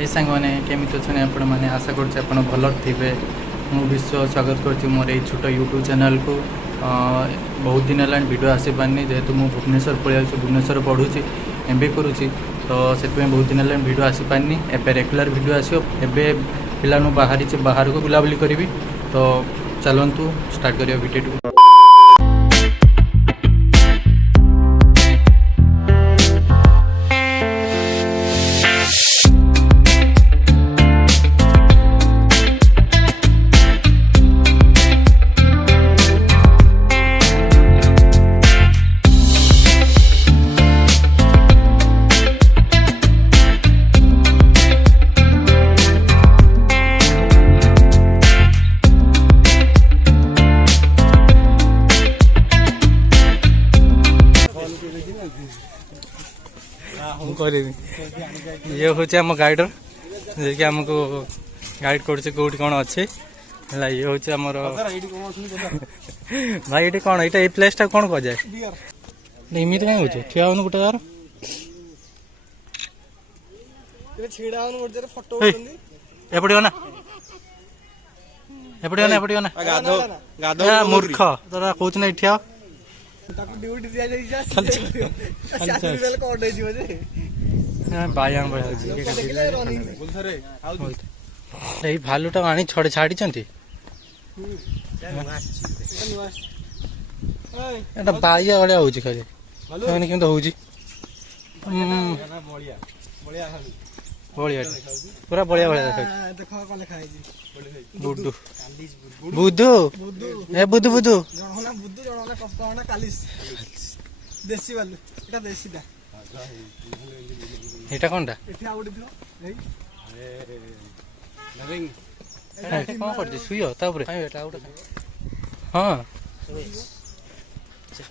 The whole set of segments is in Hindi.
ए सांग मैंने केमी अच्छे आपण मैंने आशा कर भल थे मु विश्व स्वागत कर मोर ये छोट यूट्यूब चैनल को बहुत दिन है वीडियो आसी पारनी जेहेतु मुझे भुवनेश्वर पलि भुवनेश्वर पढ़ुची MBA करुँची तो से बहुत दिन है वीडियो आसी पारनी एवं रेगुलर वीडियो आसो एवं पिला बाहरी बाहर को बुलाबुली करी तो चलतु स्टार्ट करिया वीडियो। ये हूँ आम गाइडर जे कि आमको गाइड कर कौटी कौन अच्छे ये हूँ आमर भाई ये कौन ये प्लेस टा कौन कह जाए इमित कहीं हो ठिया हो गोटे यार एपड़ो ना एपड़ो ना मूर्ख तोरा कौच ना ठिया भालुटा आनी छड़े छाड़ी बाइया भाया हो खाली केमी हूँ पूरा बड़िया भाया बुद्धू बुद्धू ए बुद्धू बुद्धू एटा कोनटा कौन कर शुइयो तापर हाँ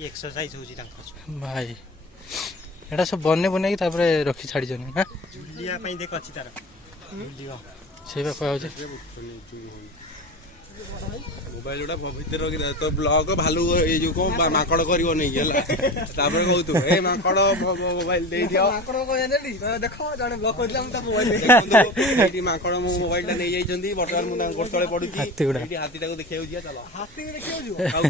एक्सरसाइज होची तांकर भाई एटा सब बने बने की तापर रखी छाड़ी जने हां जुलिया पई देख अछि तार जुलिया से बा कहौ जे मोबाइल उडा भीतर रखी दे तो ब्लॉग भालू ए जो को माकड़ करियो नै गेला तापर कहू तू ए माकड़ मोबाइल दे दियो माकड़ को जानली देखो जाने ब्लॉग कर दिला हम ता मोबाइल एटी माकड़ मो मोबाइल ता नै जाई जंदी बटन मु गोड़ तळे पडुची एटी हाथी ता को देखियो जिया चलो हाथी को देखियो जो हां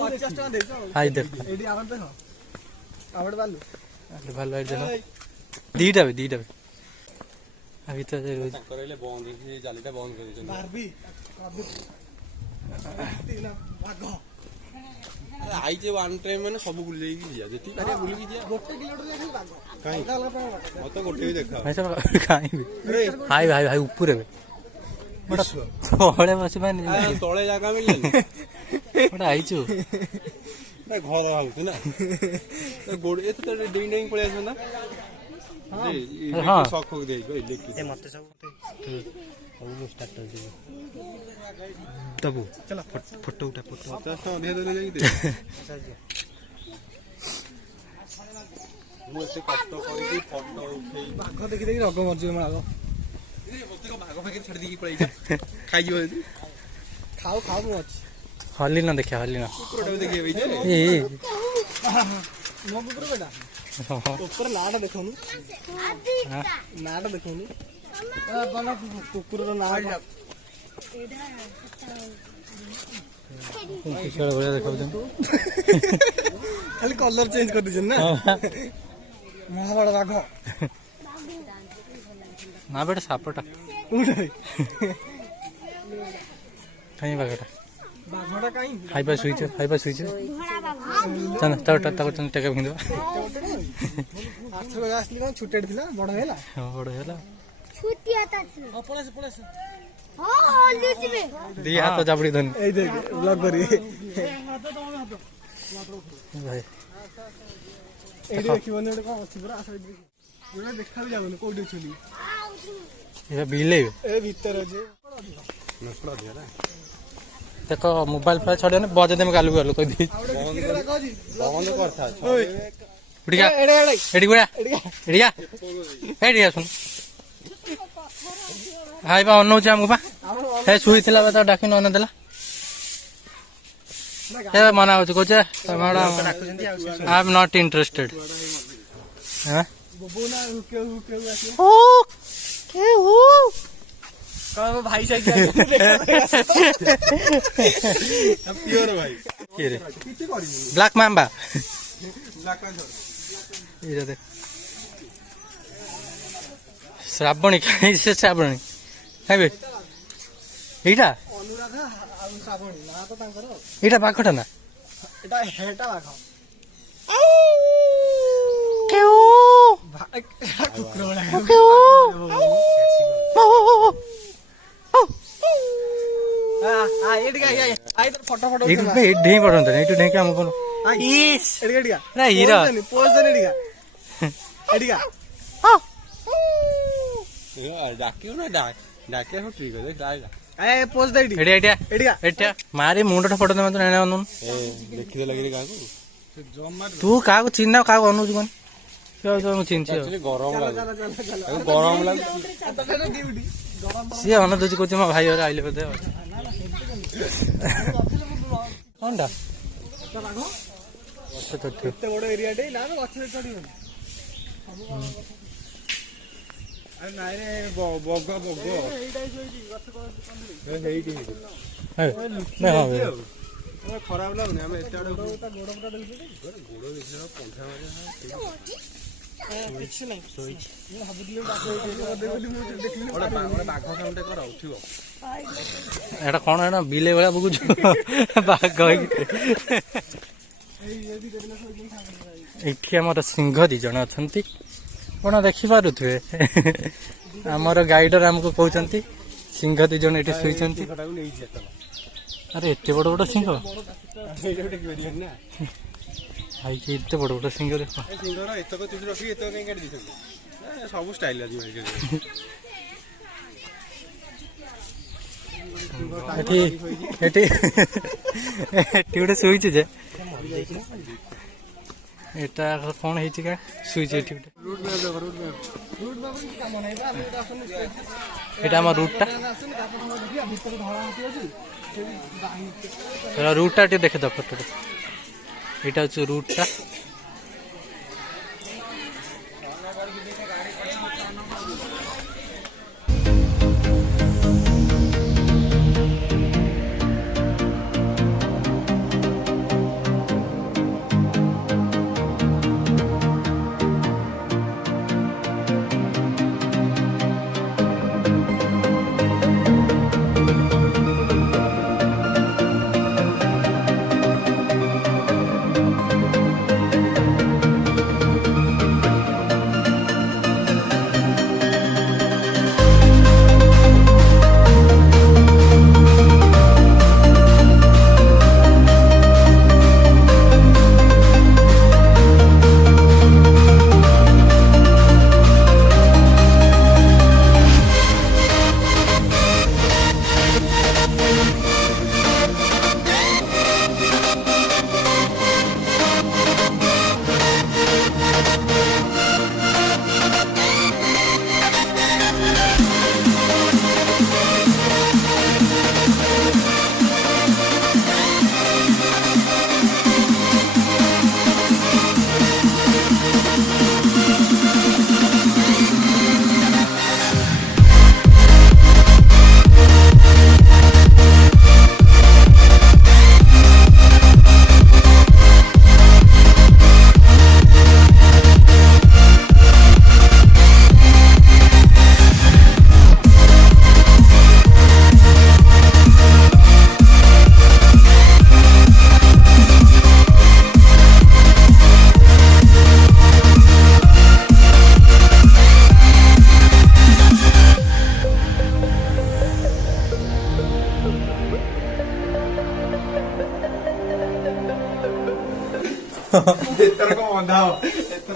50 टका देजो हाय देख एटी आवन देखो आवड़ बालू भालो आई देखो दीटा बे अभी तो रोज करले बंद हे जालीटा बंद कर देछन बारबी तीन भागो आई जे वन टाइम माने सब बुल जाई जिया जति पारे बुल की जिया 1 किलोमीटर देखि भागो काई मत गोटे भी देखा भाई सब काई भी हाय भाई भाई ऊपर है बड़ा तळे बस माने तळे जागा मिलले बड़ा आइछु ना घर आउत ना गोड़ ए तो डिंग डिंग पळे आछ ना हां शॉक हो दे लेकिन मते सब अब स्टार्ट कर दे तबु चला फोटो उठा फोटो तो दे दे जाई दे मुझे कष्ट करी फोटो उठेई भागो देखि देखि रग मरजो मागो मते को भागो भागे छाड़ दी पळै खाई जो खाओ खाओ मु अछि हल्ली ना देखिया हल्ली ना फोटो देखिए भाई ए मो पुत्र बेटा ऊपर नाटा देखोनु नाटा देखोनु बना कुकुर रो नाटा पिछड़ बड़े देखाउ जन खाली कलर चेंज कर दिजन ना महाबड़ बाघ ना बेटा सापटा उठै कहीं बागटा बाघटा काई हाइबा स्विच चल ता चल टेका भिंदो आठ बजे आसली कोन छुटेड थिला बड़ हेला बड़ हेला छुटिया ता पळे हां लिसिबे दी हाथ जाबड़ी धन ए देख ब्लॉग करी भाई एडी देखिबने को अछि पूरा आसे जोना देखा भी जाबने कोडी छली ये बिले ए भीतर जे नखड़ा दिया ना देखो मोबाइल पर छड़े ने बजे दे में गालू गालू कह दी बंद करथा उड़िया एडी गुड़ा एडिया सुन हाय बा अनौ जाम बा हे सुई थिला बा डाकी न देला हे मना हो कोचे तमाडा आई एम नॉट इंटरेस्टेड हैं भाई साइड प्योर भाई କିଏ ରେ କିଛି କରିନି ବ୍ଲାକ୍ ମାମ୍ବା ବ୍ଲାକ୍ ପ୍ୟାଣ୍ଟ ଏଇଟା ଦେଖ ଶ୍ରାବଣୀ କାହିଁ ସେ ଶ୍ରାବଣୀ ଖାଇବେ ଏଇଟା ଅନୁରାଧା ଆଉ ଶ୍ରାବଣୀ ନା ତ ତାଙ୍କର ଏଇଟା ବାଘଟା ନା ଏଟା ହେଟା ବାଘ କୁକୁର ଭଳିଆ ଫଟୋ ଫଟୋ ଏଇଠୁ ଡେଇଁ ପଡନ୍ତା ଏଇଠୁ ଡେଇଁକି ଆମ କଣ ହିରୋ ଡାକିବ ନା ଡାକିବା ସବୁ ଠିକ ଅଛି ଏଇଟା ମାରି ମୁଣ୍ଡଟା ଫଟୋ ଦେବା ତୁ ନେଣା ଅନଉନୁ ଦେଖିଦେଲା କି କାହାକୁ ତୁ କାହାକୁ ଚିହ୍ନା କାହାକୁ ଅନଉଛୁ କଣ ମୁଁ ଚିହ୍ନିଛି ଆଉ ଗରମ ଲାଗୁଛି ସିଏ ଅନଦଉଛି କହୁଛି ମୋ ଭାଇ ଘରେ ଆଇଲେ ବୋଧେ କଣଟା ଏତେ ବଡ ଏରିଆଟେ ନା ଗଛରେ ଚଢିବନି ନାଇଁରେ ବଗ ଖରାପ ଲାଗୁନି ଆମେ ଏତେ ଆଡେ ଗୋଡ କିଛି ନାହିଁ ବାଘ ସାଉଣ୍ଡ କର ଉଠିବ ଏଟା କଣ ଏଟା ବିଲେଇ ଭଳିଆ ବୁଗୁଛୁ ବାଘ ଏଠି ଆମର ସିଂହ 2 ଜଣ ଅଛନ୍ତି ଆପଣ ଦେଖିପାରୁଥିବେ ଆମର ଗାଇଡର ଆମକୁ କହୁଛନ୍ତି ସିଂହ 2 ଜଣ ଏଠି ଶୋଇଛନ୍ତି ଆରେ ଏତେ ବଡ ବଡ ସିଂହ ଭାଇ କି ଏତେ ବଡ ବଡ ସିଂହ ଦେଖ ସବୁ ଷ୍ଟାଇଲ ଅଛି ଏଠି ଏଠି ଏଠି ଗୋଟେ ଶୋଇଛି ଯେ ଏଟା କଣ ହେଇଛି କା ଶୋଇଛି ଏଠି ଗୋଟେ ଏଟା ଆମ ରୁଟଟା ରୁଟଟା ଟିକେ ଦେଖିଦ ଫଟୋଟା ଏଇଟା ହଉଛି ରୁଟଟା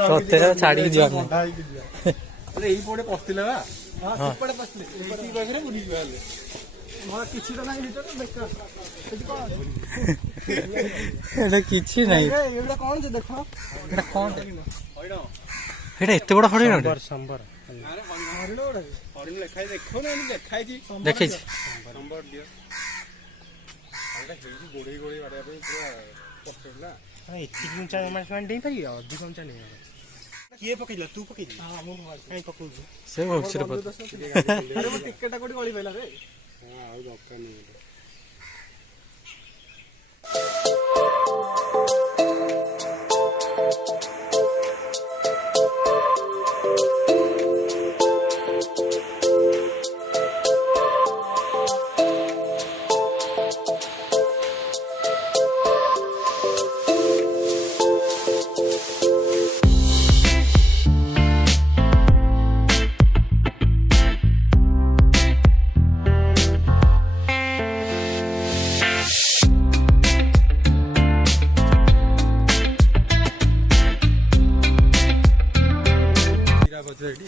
ତତେ ଛାଡ଼ିକି ଯିବା ଏଇପଟେ ପଶିଥିଲେ ବା କିଛି ତ ନାହିଁ ଭିତରେ ବେକାର ଏଟା କିଛି ନାହିଁ ଏଗୁଡା କଣ ଯେ ଦେଖ ଏଟା କଣ ଏଟା ଏତେ ବଡ ହରିଣ ଦେଖିଛି ଏତିକି ଉଞ୍ଚା ଡେଇଁପାରିବି ଅଧିକ ଉଞ୍ଚା ନେଇ କିଏ ପକେଇଲା ତୁ ପକେଇଲି କାଇଁ ପକଉଛୁ ସେ ଭବିଷ୍ୟତ ଟିକେଟା କୋଉଠି ଗଳି ପାଇଲା ରେ ଆଉ ଦରକାର ନାହିଁ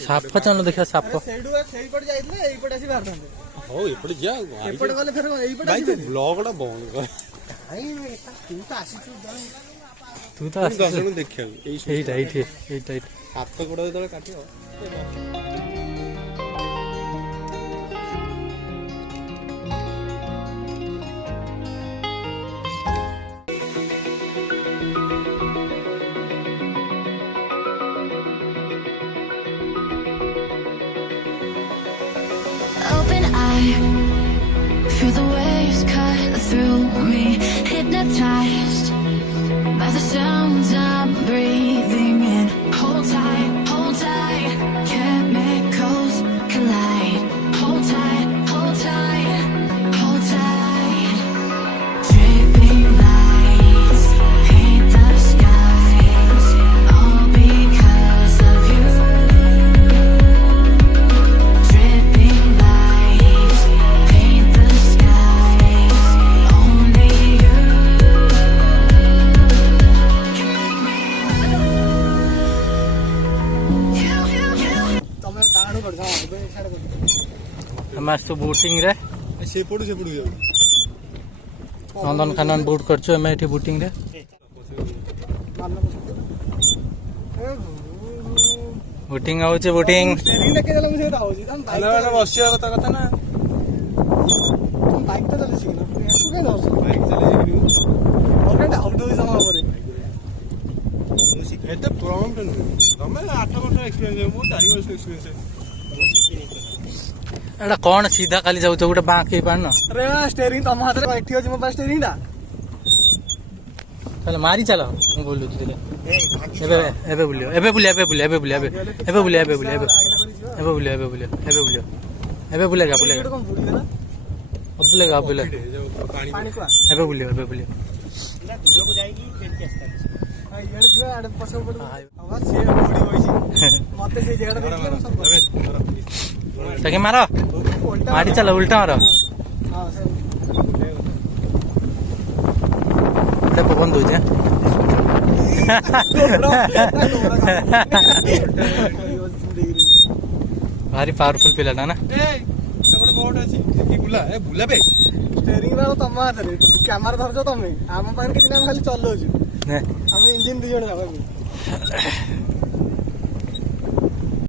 ସାପ ଚାଲ ଦେଖିବା ସାପ ସେଇଠୁ ସେଇପଟେ ଯାଇଥିଲେ ଏଇପଟେ ଆସି ବାହାରିଥାନ୍ତେ। ହଉ ଏପଟେ ଯିବା ଏପଟେ ଗଲେ ଫେର ଏଇପଟେ ଭାଇ ଆସିବେ। ବ୍ଲଗଟା ବନ୍ଦ କର ତୁ ତ ଆସିଛୁ ତୁ ତ 10 ଜଣ ଦେଖିବାକୁ ଏଇଟା ଏଇଠି ଏଇଟା ଏଇଟା ହାତ ଗୋଡ଼ ଯେତେବେଳେ କାଟିବ Open eye, feel the waves cut through me, hypnotized by the sounds I'm breathing in. Hold tight, chemicals collide. Hold tight, hold tight, hold tight. Dripping lights paint the skies, all because of you. Dripping lights paint the skies, only you. ତମେ କାହାଣୁ କରୁଛ ହଁ ଏବେ ଛାଡ଼ କରୁଛ। ଆମେ ଆସିଛୁ ବୋଟିଂ ରେ ସେପଟୁ ଯାଉ ନନ୍ଦନକାନନ ବୁଟ୍ କରିଛୁ ଆମେ ଏଠି ବୋଟିଂ ରେ ବୋଟିଂ ହଉଛି ବୋଟିଂ ଷ୍ଟେରିଂ ଟା କିଏ ଦେଲା ମୁଁ ସେଇଟା ହଉଛି ତମ ବସିବା କଥା ନା ବାଇକ୍ ତ ଚାଲିଛି କି ନା ଏସୁ କାଇଁ ଧରୁଛ ବାଇକ୍ ଚଲେଇ ଅଲରେଡି ଆଉଟ ହଉଛି ସମୟ ପରେ ଏତେ ପ୍ରମ୍ପ୍ଟ ନୁହେଁ ତମେ 8 ବର୍ଷ ଏକ୍ସପିରିଏନ୍ସ ମୁଁ 4 ବର୍ଷ ଏକ୍ସପିରିଏନ୍ସ ଏଇଟା କଣ ସିଧା ଖାଲି ଯାଉଛ ଗୋଟେ ବାଙ୍କି ପାରୁନ ଆରେ ଷ୍ଟେରିଂ ତମ ହାତରେ ଏଠି ଅଛି ମୋ ପାଖରେ ଷ୍ଟେରିଂ ଟା ତାହେଲେ ମାରି ଚାଲ ମୁଁ ବୋଲୁଛି ଏବେ ଏବେ ବୁଲିବ ଏବେ ବୁଲିବ ଏବେ ବୁଲିବ ଏବେ ବୁଲିବ ଏବେ ବୁଲିବ ଏବେ ବୁଲିବ ଏବେ ବୁଲିବ ଏବେ ବୁଲିବ ଏବେ ବୁଲିବ ଏବେ ବୁଲେଗା ବୁଲେଗା କଣ ବୁଡ଼ିଗଲା ବୁଲେଗା ବୁଲେଗା ପାଣି କୁଆ ଏବେ ବୁଲିବ ଏବେ ବୁଲିବ ଦୂରକୁ ଯାଇକି ଫେରିକି ଆସିଥାନ୍ତି ଇଆଡେ ଯିବା ଆଡେ ପଛକୁ ପଡିବ ହଁ ସିଏ ବୁଡ଼ି ବଇଛି ମତେ ସେଇ ଜାଗାଟା ଦେଖିଲେ ମୁଁ ସବୁ ତାକେ ମାର ମାରି ଚାଲ ଉଲ୍ଟା ମାର ହଁ ସେ ଗୋଟେ ପବନ ଦଉଛି ଭାରି ପାୱାରଫୁଲ ପିଲାଟା ନା ଗୋଟେ ବୋଟ ଅଛି ବୁଲା ବୁଲା ବେ ଷ୍ଟେରିଂ ଟା ତମ ହାତରେ କ୍ୟାମେରା ଧରୁଛ ତମେ ଆମ ପାଖରେ କିଛି ନାହିଁ ଆମେ ଖାଲି ଚଲଉଛୁ ଆମେ ଇଞ୍ଜିନ 2 ଜଣ ଯାକ